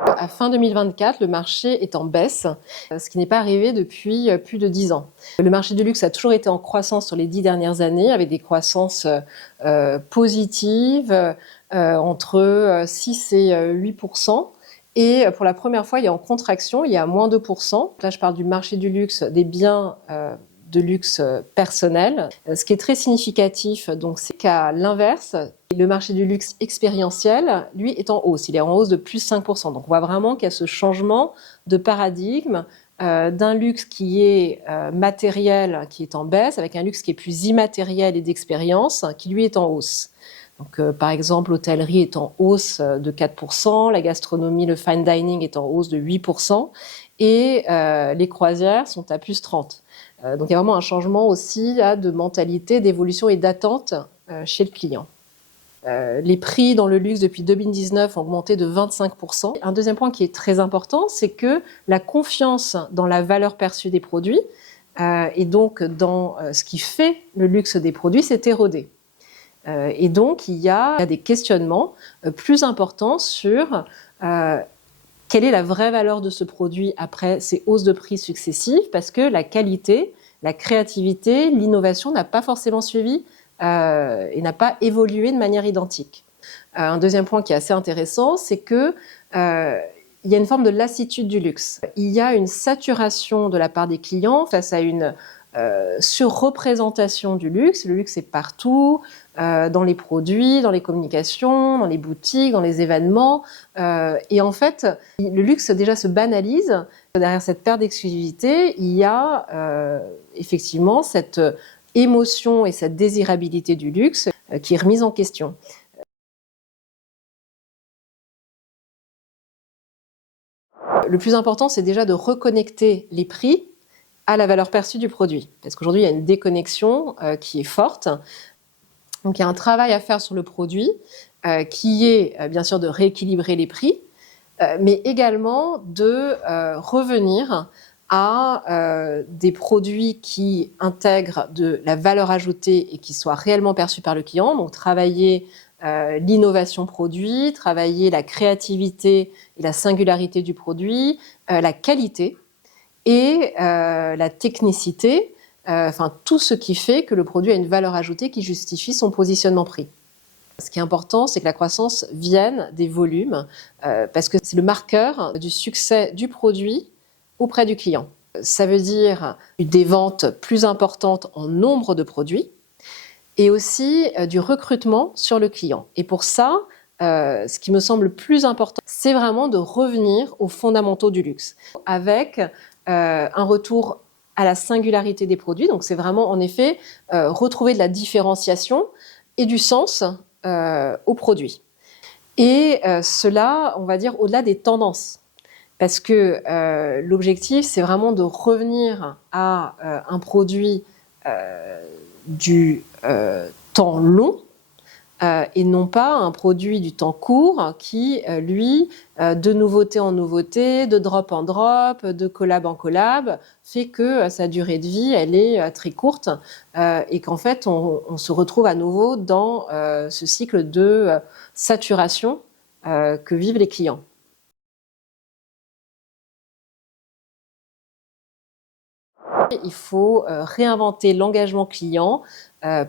À fin 2024, le marché est en baisse, ce qui n'est pas arrivé depuis plus de 10 ans. Le marché du luxe a toujours été en croissance sur les 10 dernières années, avec des croissances positives entre 6 et 8%. Et pour la première fois, il est en contraction, il y a moins 2%. Là, je parle du marché du luxe, des biens de luxe personnel. Ce qui est très significatif, donc, c'est qu'à l'inverse, le marché du luxe expérientiel, lui, est en hausse. Il est en hausse de plus 5%. Donc, on voit vraiment qu'il y a ce changement de paradigme d'un luxe qui est matériel, qui est en baisse, avec un luxe qui est plus immatériel et d'expérience, qui lui est en hausse. Donc, par exemple, l'hôtellerie est en hausse de 4%, la gastronomie, le fine dining est en hausse de 8%, et les croisières sont à plus 30%. Donc il y a vraiment un changement aussi là, de mentalité, d'évolution et d'attente chez le client. Les prix dans le luxe depuis 2019 ont augmenté de 25%. Un deuxième point qui est très important, c'est que la confiance dans la valeur perçue des produits et donc dans ce qui fait le luxe des produits s'est érodée. Et donc il y a des questionnements plus importants sur quelle est la vraie valeur de ce produit après ces hausses de prix successives, parce que la qualité, la créativité, l'innovation n'a pas forcément suivi et n'a pas évolué de manière identique. Un deuxième point qui est assez intéressant, c'est que il y a une forme de lassitude du luxe. Il y a une saturation de la part des clients face à une surreprésentation du luxe. Le luxe est partout, dans les produits, dans les communications, dans les boutiques, dans les événements. Et en fait, le luxe déjà se banalise. Derrière cette perte d'exclusivité, il y a effectivement cette émotion et cette désirabilité du luxe qui est remise en question. Le plus important, c'est déjà de reconnecter les prix à la valeur perçue du produit. Parce qu'aujourd'hui, il y a une déconnexion qui est forte. Donc, il y a un travail à faire sur le produit qui est bien sûr de rééquilibrer les prix, mais également de revenir à des produits qui intègrent de la valeur ajoutée et qui soient réellement perçus par le client. Donc, travailler l'innovation produit, travailler la créativité et la singularité du produit, la qualité et la technicité, enfin tout ce qui fait que le produit a une valeur ajoutée qui justifie son positionnement prix. Ce qui est important, c'est que la croissance vienne des volumes, parce que c'est le marqueur du succès du produit auprès du client. Ça veut dire des ventes plus importantes en nombre de produits et aussi du recrutement sur le client. Et pour ça, ce qui me semble le plus important, c'est vraiment de revenir aux fondamentaux du luxe, avec un retour à la singularité des produits. Donc c'est vraiment en effet retrouver de la différenciation et du sens aux produits. Et cela, on va dire, au-delà des tendances. Parce que l'objectif, c'est vraiment de revenir à un produit du temps long, et non pas un produit du temps court qui, lui, de nouveauté en nouveauté, de drop en drop, de collab en collab, fait que sa durée de vie, elle est très courte et qu'en fait, on se retrouve à nouveau dans ce cycle de saturation que vivent les clients. Il faut réinventer l'engagement client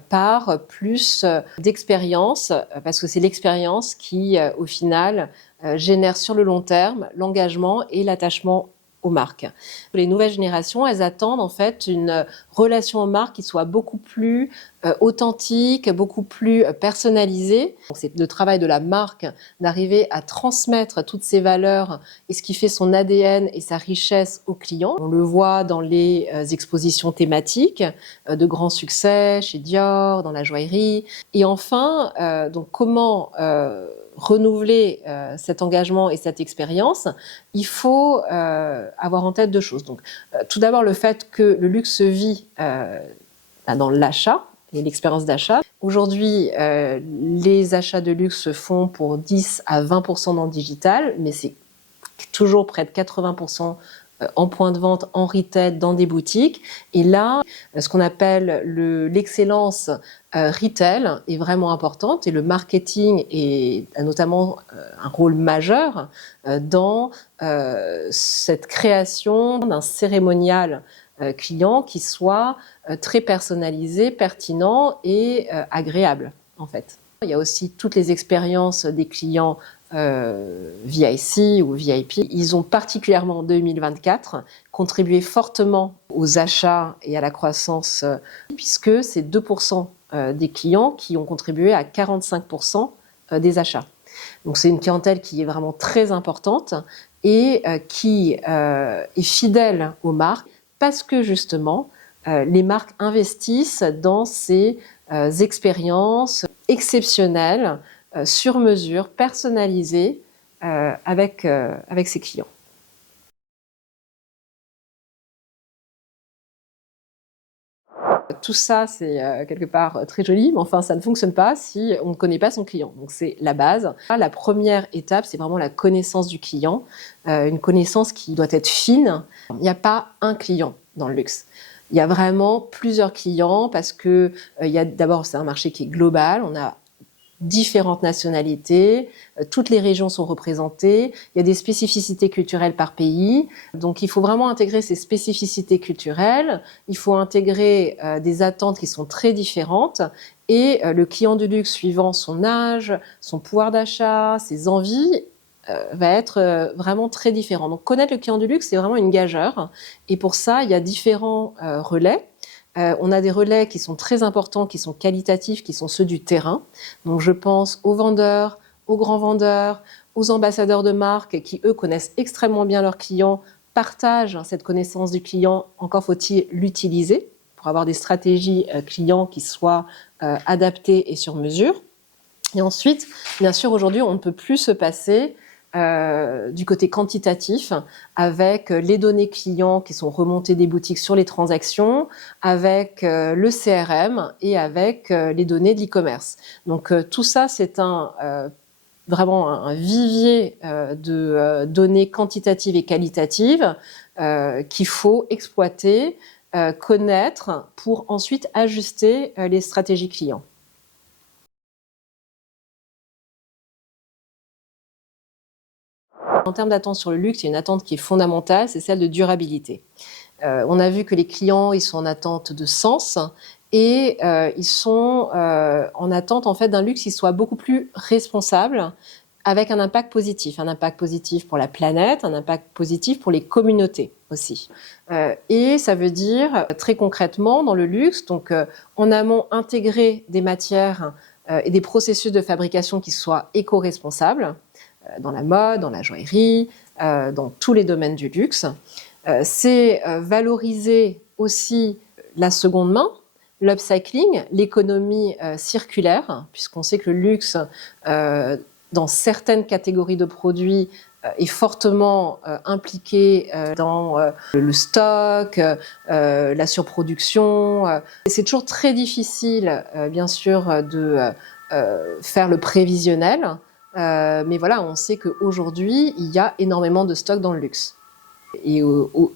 par plus d'expérience, parce que c'est l'expérience qui, au final, génère sur le long terme l'engagement et l'attachement aux marques. Les nouvelles générations, elles attendent en fait une relation aux marques qui soit beaucoup plus authentique, beaucoup plus personnalisée. C'est le travail de la marque d'arriver à transmettre toutes ces valeurs et ce qui fait son ADN et sa richesse aux clients. On le voit dans les expositions thématiques de grands succès chez Dior, dans la joaillerie. Et enfin, donc comment renouveler cet engagement et cette expérience, il faut avoir en tête deux choses. Donc, tout d'abord, le fait que le luxe se vit dans l'achat et l'expérience d'achat. Aujourd'hui, les achats de luxe se font pour 10 à 20% dans le digital, mais c'est toujours près de 80% en point de vente, en retail, dans des boutiques. Et là, ce qu'on appelle l'excellence retail est vraiment importante et le marketing a notamment un rôle majeur dans cette création d'un cérémonial client qui soit très personnalisé, pertinent et agréable en fait. Il y a aussi toutes les expériences des clients VIC ou VIP. Ils ont particulièrement en 2024 contribué fortement aux achats et à la croissance puisque c'est 2% des clients qui ont contribué à 45% des achats. Donc c'est une clientèle qui est vraiment très importante et qui est fidèle aux marques parce que justement les marques investissent dans ces expériences exceptionnelles, sur mesure, personnalisées avec ses clients. Tout ça, c'est quelque part très joli, mais enfin, ça ne fonctionne pas si on ne connaît pas son client. Donc, c'est la base. La première étape, c'est vraiment la connaissance du client, une connaissance qui doit être fine. Il n'y a pas un client dans le luxe. Il y a vraiment plusieurs clients parce que d'abord, c'est un marché qui est global. On a différentes nationalités, toutes les régions sont représentées, il y a des spécificités culturelles par pays, donc il faut vraiment intégrer ces spécificités culturelles, il faut intégrer des attentes qui sont très différentes et le client du luxe, suivant son âge, son pouvoir d'achat, ses envies, va être vraiment très différent. Donc connaître le client du luxe, c'est vraiment une gageure et pour ça, il y a différents relais. On a des relais qui sont très importants, qui sont qualitatifs, qui sont ceux du terrain. Donc je pense aux vendeurs, aux grands vendeurs, aux ambassadeurs de marque qui, eux, connaissent extrêmement bien leurs clients, partagent cette connaissance du client, encore faut-il l'utiliser pour avoir des stratégies clients qui soient adaptées et sur mesure. Et ensuite, bien sûr, aujourd'hui, on ne peut plus se passer du côté quantitatif avec les données clients qui sont remontées des boutiques sur les transactions, avec le CRM et avec les données de l'e-commerce. Donc tout ça, c'est vraiment un vivier de données quantitatives et qualitatives qu'il faut exploiter, connaître pour ensuite ajuster les stratégies clients. En termes d'attente sur le luxe, il y a une attente qui est fondamentale, c'est celle de durabilité. On a vu que les clients, ils sont en attente de sens et ils sont en attente en fait d'un luxe qui soit beaucoup plus responsable, avec un impact positif pour la planète, un impact positif pour les communautés aussi. Et ça veut dire très concrètement dans le luxe, donc en amont intégrer des matières et des processus de fabrication qui soient éco-responsables, dans la mode, dans la joaillerie, dans tous les domaines du luxe. C'est valoriser aussi la seconde main, l'upcycling, l'économie circulaire, puisqu'on sait que le luxe, dans certaines catégories de produits, est fortement impliqué dans le stock, la surproduction. C'est toujours très difficile, bien sûr, de faire le prévisionnel. Mais voilà, on sait qu'aujourd'hui, il y a énormément de stocks dans le luxe. Et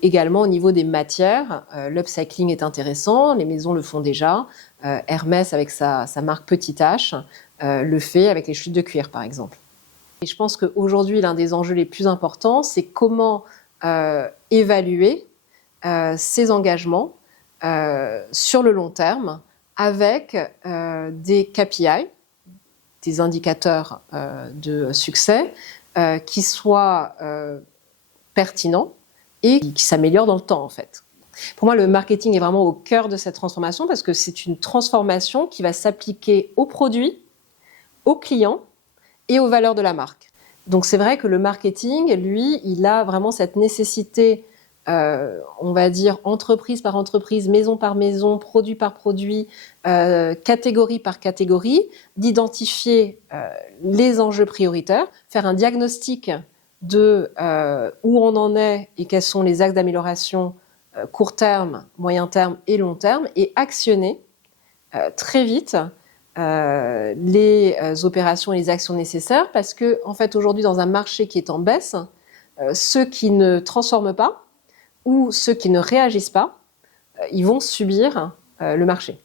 également au niveau des matières, l'upcycling est intéressant, les maisons le font déjà. Hermès, avec sa marque Petit H, le fait avec les chutes de cuir, par exemple. Et je pense qu'aujourd'hui, l'un des enjeux les plus importants, c'est comment évaluer ces engagements sur le long terme avec des KPI, des indicateurs de succès qui soient pertinents et qui s'améliorent dans le temps en fait. Pour moi, le marketing est vraiment au cœur de cette transformation parce que c'est une transformation qui va s'appliquer aux produits, aux clients et aux valeurs de la marque. Donc c'est vrai que le marketing, lui, il a vraiment cette nécessité, on va dire entreprise par entreprise, maison par maison, produit par produit, catégorie par catégorie, d'identifier les enjeux prioritaires, faire un diagnostic de où on en est et quels sont les axes d'amélioration court terme, moyen terme et long terme, et actionner très vite les opérations et les actions nécessaires, parce que en fait aujourd'hui dans un marché qui est en baisse, ceux qui ne transforment pas ou ceux qui ne réagissent pas, ils vont subir le marché.